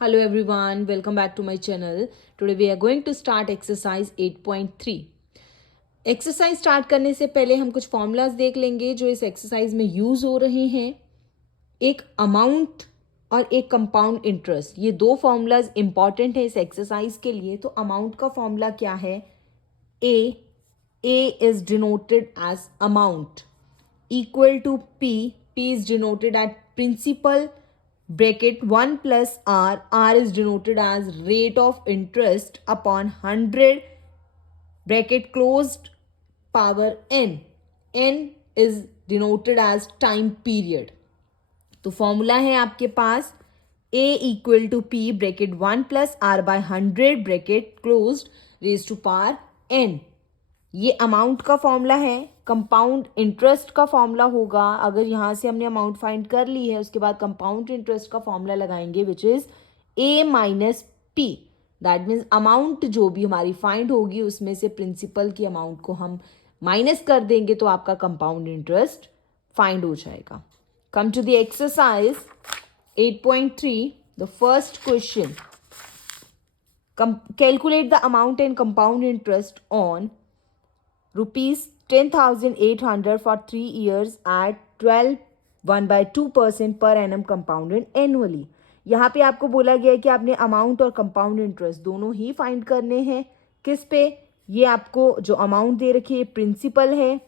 Hello everyone, welcome back to my channel. Today we are going to start exercise 8.3. Exercise start करने से पहले हम कुछ formulas देख लेंगे जो इस एक्सरसाइज में यूज हो रहे हैं। एक अमाउंट और एक कंपाउंड इंटरेस्ट, ये दो फॉर्मूलाज इंपॉर्टेंट है इस एक्सरसाइज के लिए। तो अमाउंट का फॉर्मूला क्या है? A is denoted as amount equal to P is denoted as principal bracket 1 plus r is denoted as rate of interest upon 100 bracket closed power n is denoted as time period। तो formula है आपके पास a equal to P bracket 1 plus R by 100 bracket closed raise to power n। ये amount का formula है। Compound interest का formula होगा, अगर यहाँ से हमने अमाउंट फाइंड कर ली है उसके बाद कंपाउंड इंटरेस्ट का फॉर्मूला लगाएंगे which is a minus P. That means amount जो भी हमारी फाइंड होगी उसमें से प्रिंसिपल की अमाउंट को हम माइनस कर देंगे तो आपका कंपाउंड इंटरेस्ट फाइंड हो जाएगा। Come to the exercise 8.3, the first question, calculate the amount and compound interest on rupees 10,800 for 3 years at 12.1/2% per annum compounded annually। यहाँ पे आपको बोला गया है कि आपने अमाउंट और कंपाउंड इंटरेस्ट दोनों ही फाइंड करने हैं। किस पे? ये आपको जो अमाउंट दे रखी है प्रिंसिपल है,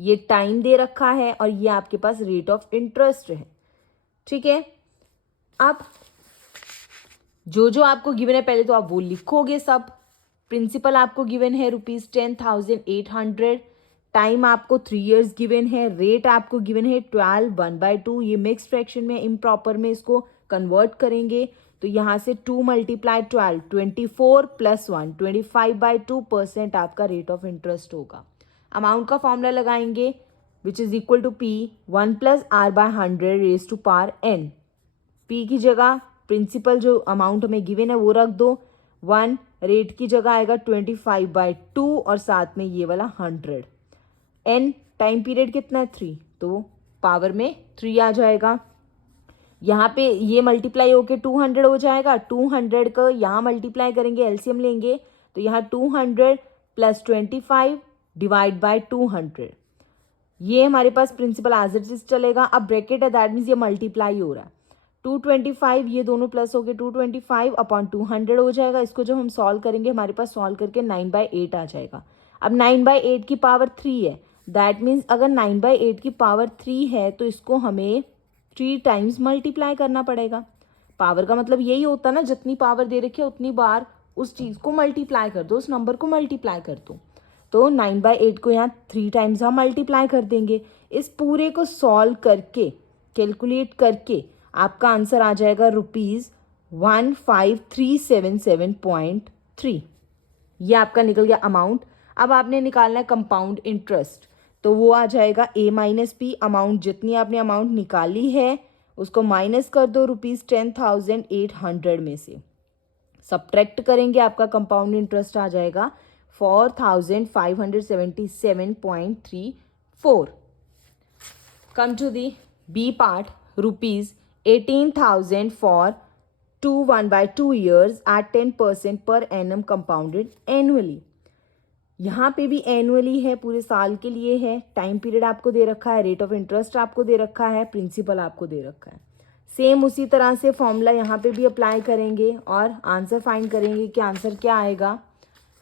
ये टाइम दे रखा है और ये आपके पास रेट ऑफ इंटरेस्ट है। ठीक है, अब जो आपको गिवन है पहले तो आप वो लिखोगे सब। प्रिंसिपल आपको गिवन है ₹10,800, टाइम आपको 3 इयर्स गिवन है, रेट आपको गिवन है 12/1/2। ये मिक्स फ्रैक्शन में इम्प्रॉपर में इसको कन्वर्ट करेंगे तो यहाँ से 2 × 12 24 + 1 25/2% आपका रेट ऑफ इंटरेस्ट होगा। अमाउंट का फॉर्मूला लगाएंगे which is equal to P 1 + r/100 raise to power n। P की जगह प्रिंसिपल जो अमाउंट हमें गिवन है वो रख दो, 1 रेट की जगह आएगा 25/2 और साथ में ये वाला 100। n टाइम पीरियड कितना है 3, तो पावर में 3 आ जाएगा। यहाँ पे ये मल्टीप्लाई होके 200 हो जाएगा। 200 का यहाँ मल्टीप्लाई करेंगे, एलसीएम लेंगे तो यहाँ 200 + 25 डिवाइड बाय 200। ये हमारे पास प्रिंसिपल एज इट इज चलेगा। अब ब्रैकेट है दैट मीन्स ये मल्टीप्लाई हो रहा है। 225 ये दोनों प्लस हो गए 225 अपॉन 200 हो जाएगा। इसको जब हम सॉल्व करेंगे हमारे पास सॉल्व करके 9/8 आ जाएगा। अब 9/8 की पावर 3 है, दैट मीन्स अगर 9/8 की पावर 3 है तो इसको हमें 3 टाइम्स मल्टीप्लाई करना पड़ेगा। पावर का मतलब यही होता है ना, जितनी पावर दे रखी है उतनी बार उस चीज़ को मल्टीप्लाई कर दो, उस नंबर को मल्टीप्लाई कर दो। तो 9/8 को यहाँ 3 टाइम्स हम मल्टीप्लाई कर देंगे। इस पूरे को सॉल्व करके कैलकुलेट करके आपका आंसर आ जाएगा ₹15,377.3। ये आपका निकल गया अमाउंट। अब आपने निकालना है कंपाउंड इंटरेस्ट, तो वो आ जाएगा a माइनस पी। अमाउंट जितनी आपने अमाउंट निकाली है उसको माइनस कर दो ₹10,800 में से, सब्ट्रैक्ट करेंगे आपका कंपाउंड इंटरेस्ट आ जाएगा 4,577.34। Come to the B part, ₹18,000 for 1/2 years at 10% per annum compounded annually। यहाँ पे भी एनुअली है, पूरे साल के लिए है। टाइम पीरियड आपको दे रखा है, रेट ऑफ इंटरेस्ट आपको दे रखा है, प्रिंसिपल आपको दे रखा है। सेम उसी तरह से फॉर्मूला यहाँ पे भी अप्लाई करेंगे और आंसर फाइंड करेंगे कि आंसर क्या आएगा।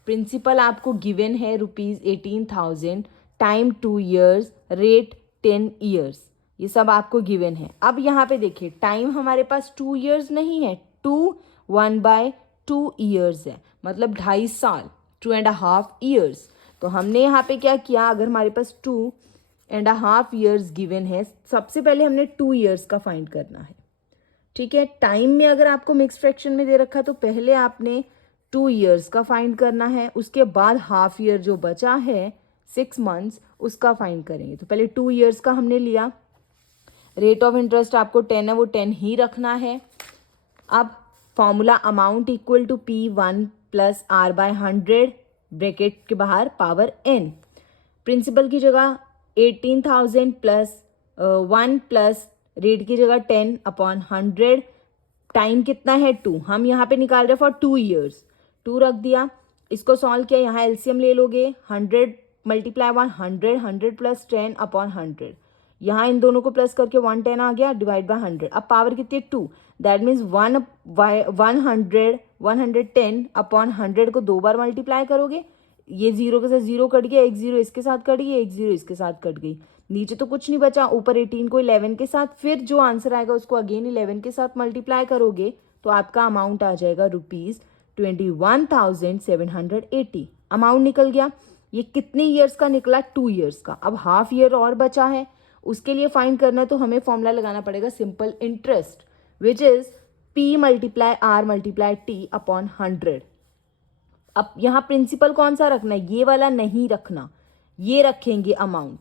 प्रिंसिपल आपको गिवन है ₹18,000, टाइम 2 इयर्स, रेट 10 इयर्स, ये सब आपको गिवन है। अब यहाँ पे देखिए टाइम हमारे पास 2 इयर्स नहीं है, 1/2 इयर्स है, मतलब 2.5 साल, 2.5 इयर्स। तो हमने यहाँ पे क्या किया, अगर हमारे पास 2.5 इयर्स गिवन है, सबसे पहले हमने 2 इयर्स का फाइंड करना है। ठीक है, टाइम में अगर आपको मिक्स फ्रैक्शन में दे रखा है तो पहले आपने 2 इयर्स का फाइंड करना है, उसके बाद हाफ ईयर जो बचा है 6 मंथ्स उसका फाइंड करेंगे। तो पहले 2 इयर्स का हमने लिया, रेट ऑफ इंटरेस्ट आपको 10 है वो 10 ही रखना है। अब formula amount equal to P1 + r/100 bracket के बाहर पावर n। प्रिंसिपल की जगह 18,000 + 1 प्लस रेट की जगह 10 अपॉन 100 टाइम कितना है 2, हम यहाँ पे निकाल रहे फॉर 2 ईयर्स, 2 रख दिया, इसको सॉल्व किया, यहाँ एलसीएम ले लोगे 100 मल्टीप्लाई 100, 100 प्लस 10 अपॉन 100, यहाँ इन दोनों को प्लस करके 110 आ गया, डिवाइड बाय 100, अब पावर कितनी है 2, दैट मीन्स 110 अपॉन 100 को 2 बार मल्टीप्लाई करोगे, ये 0 के साथ 0 कट गया, एक 0 इसके साथ कट गई, एक 0 इसके साथ कट गई, नीचे तो कुछ नहीं बचा, ऊपर 18 को 11 के साथ, फिर जो आंसर आएगा उसको अगेन 11 के साथ मल्टीप्लाई करोगे तो आपका अमाउंट आ जाएगा ₹21,780। अमाउंट निकल गया। ये कितने ईयर्स का निकला? 2 ईयर्स का। अब हाफ ईयर और बचा है, उसके लिए फाइंड करना है तो हमें फॉर्मूला लगाना पड़ेगा simple interest, which is P multiply R multiply T upon 100। अब यहाँ प्रिंसिपल कौन सा रखना है? ये वाला नहीं रखना, ये रखेंगे अमाउंट,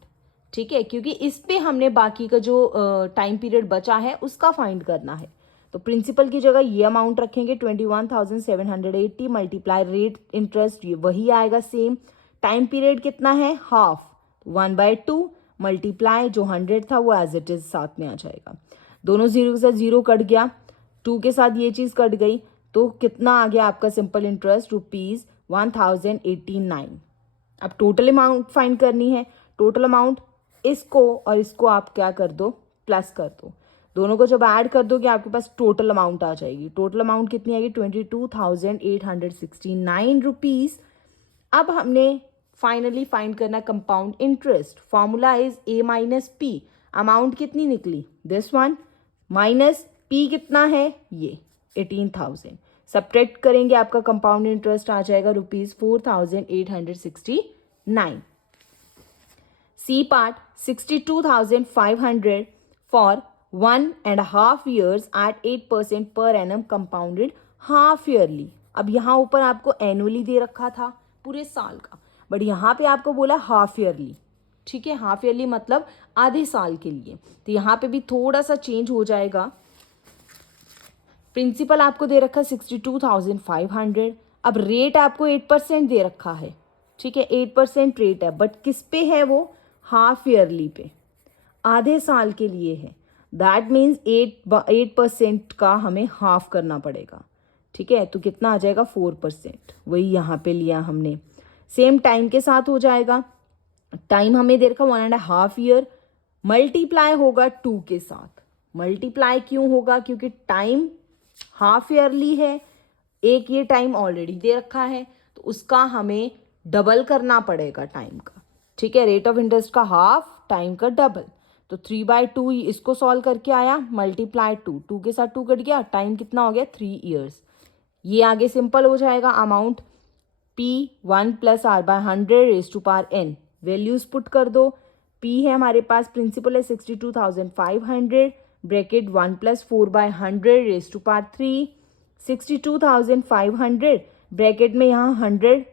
ठीक है, क्योंकि इस पे हमने बाकी का जो टाइम पीरियड बचा है उसका फाइंड करना है। तो प्रिंसिपल की जगह ये अमाउंट रखेंगे 21,780 मल्टीप्लाई रेट इंटरेस्ट, ये वही आएगा सेम। टाइम पीरियड कितना है? हाफ, 1/2 मल्टीप्लाई जो 100 था वो एज इट इज साथ में आ जाएगा। दोनों 0 के साथ 0 कट गया, 2 के साथ ये चीज़ कट गई, तो कितना आ गया आपका सिंपल इंटरेस्ट? ₹1089। अब टोटल अमाउंट फाइंड करनी है। टोटल अमाउंट इसको और इसको आप क्या कर दो? प्लस कर दो। दोनों को जब ऐड कर दोगे आपके पास टोटल अमाउंट आ जाएगी। टोटल अमाउंट कितनी आएगी? 22,869 रुपीज़। अब हमने फाइनली फाइंड करना compound interest. Formula is A minus P। Amount कितनी निकली? दिस वन, माइनस P कितना है? ये 18,000। सब्ट्रैक्ट करेंगे, आपका कंपाउंड इंटरेस्ट आ जाएगा ₹4,869। C part 62,500 for 1.5 years at 8% per annum compounded half yearly. अब यहाँ ऊपर आपको एनुअली दे रखा था पूरे साल का, बट यहाँ पे आपको बोला हाफ ईयरली, ठीक है। हाफ ईयरली मतलब आधे साल के लिए, तो यहाँ पे भी थोड़ा सा चेंज हो जाएगा। प्रिंसिपल आपको दे रखा 62,500। अब रेट आपको 8% दे रखा है, ठीक है, 8% रेट है, बट किस पे है वो? हाफ ईयरली पे, आधे साल के लिए है। दैट मीन्स 8% का हमें हाफ करना पड़ेगा, ठीक है। तो कितना आ जाएगा? 4%। वही यहाँ पे लिया हमने। सेम टाइम के साथ हो जाएगा। टाइम हमें दे रखा 1.5 ईयर, मल्टीप्लाई होगा 2 के साथ। मल्टीप्लाई क्यों होगा? क्योंकि टाइम हाफ ईयरली है, एक ये टाइम ऑलरेडी दे रखा है, तो उसका हमें डबल करना पड़ेगा टाइम का, ठीक है। रेट ऑफ इंटरेस्ट का हाफ, टाइम का डबल। तो 3/2 इसको सॉल्व करके आया, मल्टीप्लाई 2 के साथ 2 कट गया, टाइम कितना हो गया? 3 ईयर्स। ये आगे सिंपल हो जाएगा। Amount P 1 + R/100 raise to power n। Values put कर दो। P है हमारे पास, प्रिंसिपल है 62,500, bracket 1 + 4/100 raise to power 3, 62,500 bracket में यहाँ 100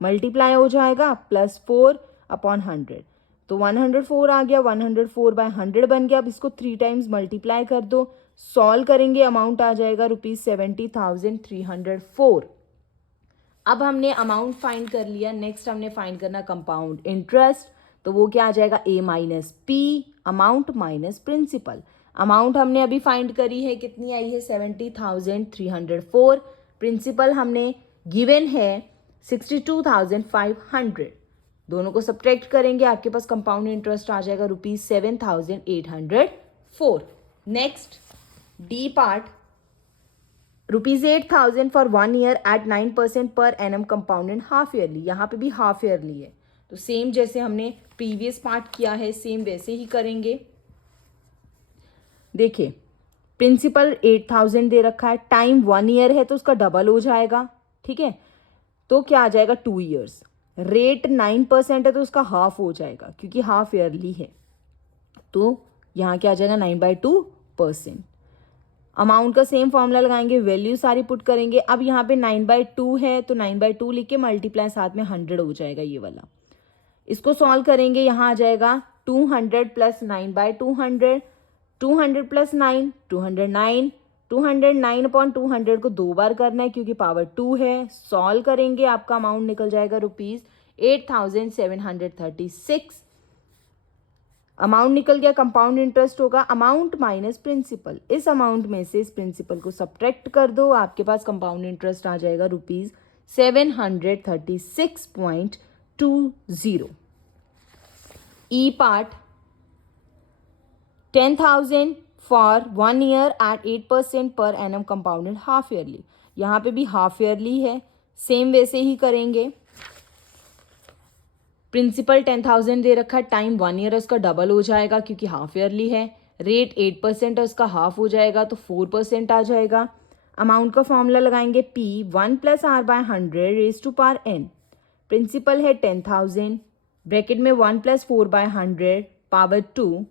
मल्टीप्लाई हो जाएगा प्लस 4/100, तो 104 आ गया, 104/100 बन गया। अब इसको 3 टाइम्स मल्टीप्लाई कर दो, सॉल्व करेंगे, अमाउंट आ जाएगा ₹70,304। अब हमने अमाउंट फाइंड कर लिया। नेक्स्ट हमने फाइंड करना कंपाउंड इंटरेस्ट, तो वो क्या आ जाएगा? A minus P, amount minus principal. Amount हमने अभी फाइंड करी है, कितनी आई है? 70,304। प्रिंसिपल हमने गिवन है 62,500। दोनों को सब्ट्रैक्ट करेंगे, आपके पास कंपाउंड इंटरेस्ट आ जाएगा ₹7,804। Next D part, ₹8,000 for 1 year at 9% per annum compounded half yearly. यहाँ पे भी हाफ ईयरली है, तो सेम जैसे हमने प्रीवियस पार्ट किया है सेम वैसे ही करेंगे। देखिए, प्रिंसिपल 8,000 दे रखा है, टाइम 1 ईयर है तो उसका डबल हो जाएगा, ठीक है। तो क्या आ जाएगा? 2 ईयर्स। रेट 9% है तो उसका हाफ हो जाएगा, क्योंकि हाफ ईयरली है, तो यहाँ क्या आ जाएगा? 9/2%। अमाउंट का सेम फॉर्मूला लगाएंगे, वैल्यू सारी पुट करेंगे। अब यहाँ पे 9/2 है तो 9/2 लिख के मल्टीप्लाई साथ में 100 हो जाएगा ये वाला। इसको सॉल्व करेंगे, यहाँ आ जाएगा 200 + 9/200, 200 + 9 209, 209/200 को 2 बार करना है क्योंकि पावर 2 है। सॉल्व करेंगे, आपका अमाउंट निकल जाएगा ₹8,736। अमाउंट निकल गया, कंपाउंड इंटरेस्ट होगा अमाउंट माइनस प्रिंसिपल। इस अमाउंट में से इस प्रिंसिपल को सब्ट्रैक्ट कर दो, आपके पास कंपाउंड इंटरेस्ट आ जाएगा ₹736.20। E part 10,000 for 1 year at 8% per annum compounded half yearly. यहाँ पे भी हाफ ईयरली है, सेम वैसे ही करेंगे। प्रिंसिपल 10,000 दे रखा है, टाइम 1 ईयर है, उसका डबल हो जाएगा क्योंकि हाफ ईयरली है। रेट 8% है, उसका हाफ हो जाएगा तो 4% आ जाएगा। अमाउंट का फॉर्मूला लगाएंगे P 1 + R/100 raise to power n। Principal है 10,000, ब्रैकेट में 1 + 4/100 पावर 2।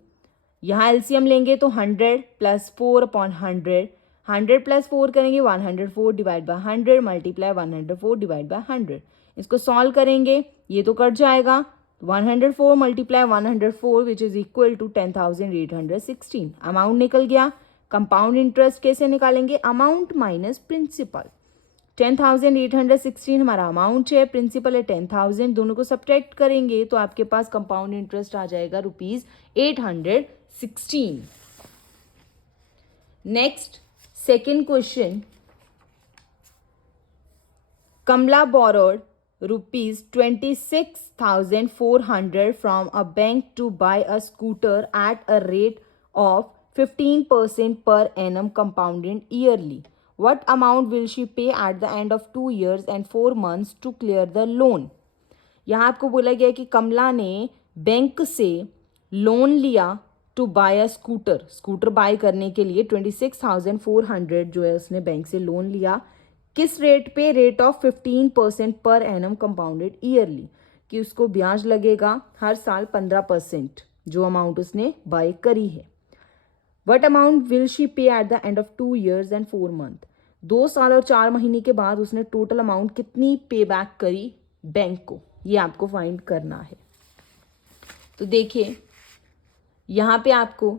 यहाँ एलसीएम लेंगे तो 100 + 4/100, 100 + 4 करेंगे 104 divide by 100 multiply 104 divide by 100। इसको सॉल्व करेंगे, ये तो कट जाएगा। 104 multiply 104 which is equal to 10,816। Amount निकल गया। कंपाउंड इंटरेस्ट कैसे निकालेंगे? Amount minus principal. 10,816 हमारा अमाउंट है, प्रिंसिपल है 10,000, दोनों को सब्ट्रैक्ट करेंगे तो आपके पास कंपाउंड इंटरेस्ट आ जाएगा ₹816। Next second question, Kamla borrowed ₹26,400 from a bank to buy a scooter at a rate of 15% per annum compounded yearly. What amount will she pay at the end of 2 years and 4 months to clear the loan? यहाँ आपको बोला गया कि कमला ने bank से loan लिया to buy a scooter buy करने के लिए 26,400 जो है उसने बैंक से लोन लिया। किस रेट पे? Rate of 15% per annum compounded yearly, कि उसको ब्याज लगेगा हर साल 15% जो अमाउंट उसने बाय करी है। वट अमाउंट विल शी पे at the end of 2 years and 4 months? 2 साल और 4 महीने के बाद उसने टोटल अमाउंट कितनी पे बैक करी बैंक को, ये आपको फाइंड करना है। तो देखिए यहाँ पे आपको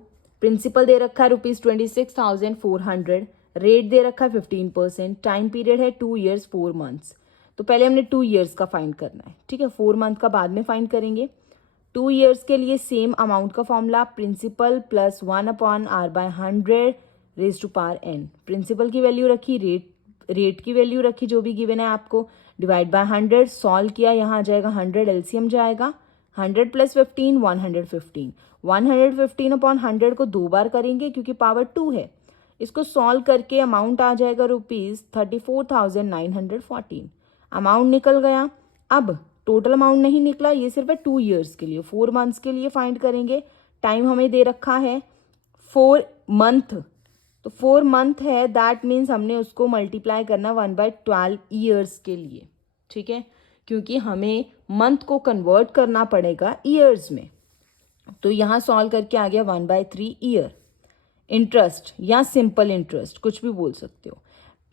प्रिंसिपल दे रखा है ₹26,400, रेट दे रखा है 15%, टाइम पीरियड है 2 years 4 months। तो पहले हमने 2 years का फाइंड करना है, ठीक है, 4 month का बाद में फाइंड करेंगे। 2 years के लिए सेम अमाउंट का formula, principal plus 1/R/100 raise to power n। Principal की वैल्यू रखी, रेट की वैल्यू रखी जो भी गिवन है आपको, डिवाइड बाय 100, सॉल्व किया, यहाँ आ जाएगा 100, एलसीएम जाएगा 100 + 15 115। 115/100 को 2 बार करेंगे क्योंकि पावर 2 है। इसको सॉल्व करके अमाउंट आ जाएगा ₹34,914। अमाउंट निकल गया। अब टोटल अमाउंट नहीं निकला, ये सिर्फ है 2 years के लिए। 4 months के लिए फाइंड करेंगे। टाइम हमें दे रखा है 4 month, तो 4 month है, दैट मीन्स हमने उसको मल्टीप्लाई करना 1/12 years के लिए, ठीक है, क्योंकि हमें मंथ को कन्वर्ट करना पड़ेगा ईयर्स में। तो यहाँ सॉल्व करके आ गया 1/3 ईयर। इंटरेस्ट या सिंपल इंटरेस्ट कुछ भी बोल सकते हो,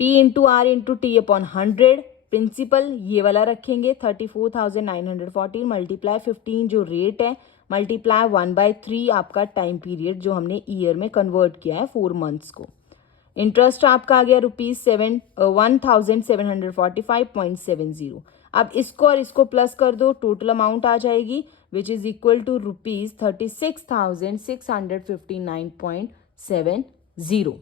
P × R × T/100। प्रिंसिपल ये वाला रखेंगे 34,914 मल्टीप्लाई 15 जो रेट है, मल्टीप्लाई 1/3 आपका टाइम पीरियड जो हमने ईयर में कन्वर्ट किया है 4 months को। इंटरेस्ट आपका आ गया ₹1745.70। अब इसको और इसको प्लस कर दो, टोटल अमाउंट आ जाएगी विच इज इक्वल टू ₹36,659.70।